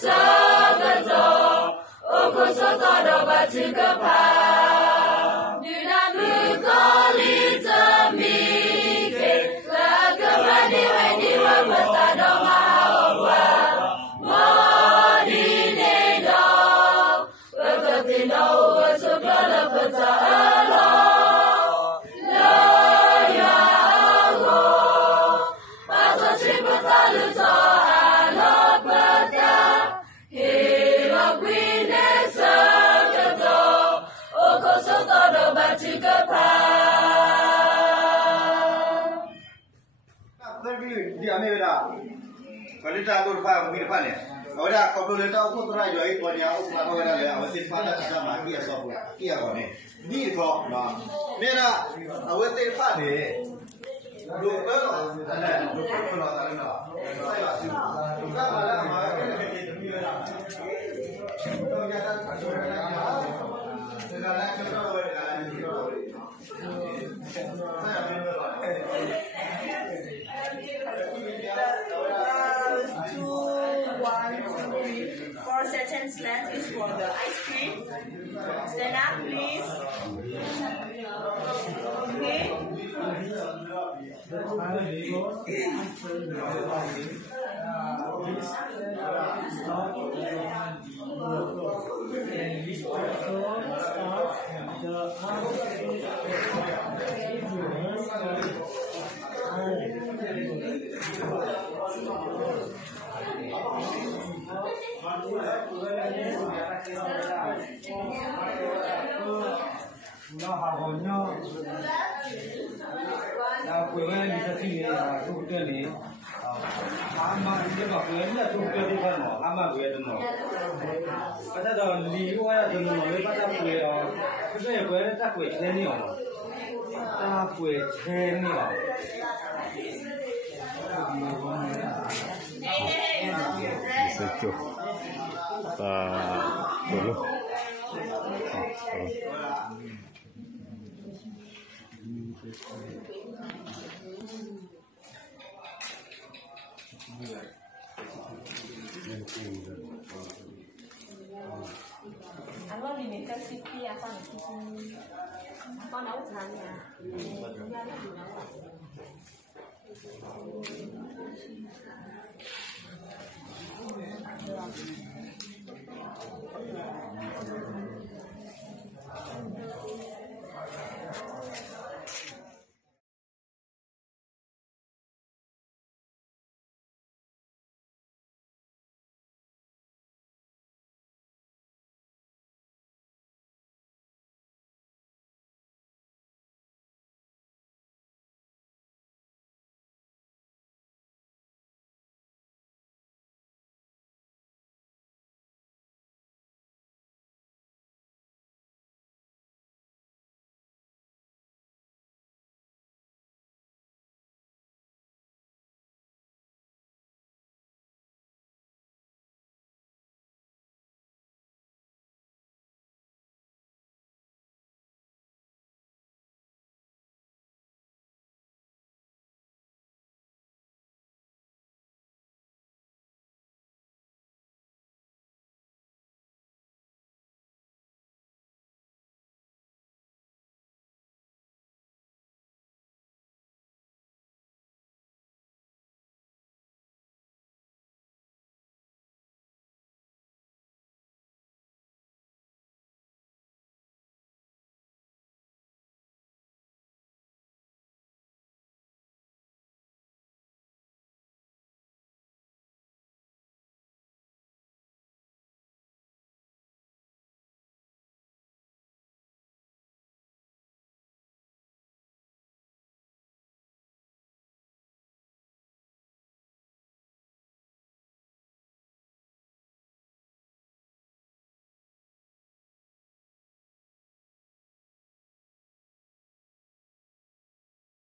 So kita atur paham di depan ya. Ahora complementado con otra yo ahí ponía una novela de a veces para que se llama aquí eso fue. Aquí hago ni ko no. Mira, a veces para de lu pero lu pero no sale no. Sai va su. Kita malah malah que ni era. तो ya está segala kita For second slant is for the ice cream. Stand up, please. nó học hồn nhau là quê bên đi chơi thì chụp tiền đi ama đi gặp người là chụp tiền đi phần mỏ ama quê được mỏ bây giờ đi qua từ mỏ lấy bắt ra quê rồi bây giờ quê ta quê trên nhiều ta quê trên nhiều Sejuk. Dulu. Anh có nhìn cái city à con con nấu ăn nhà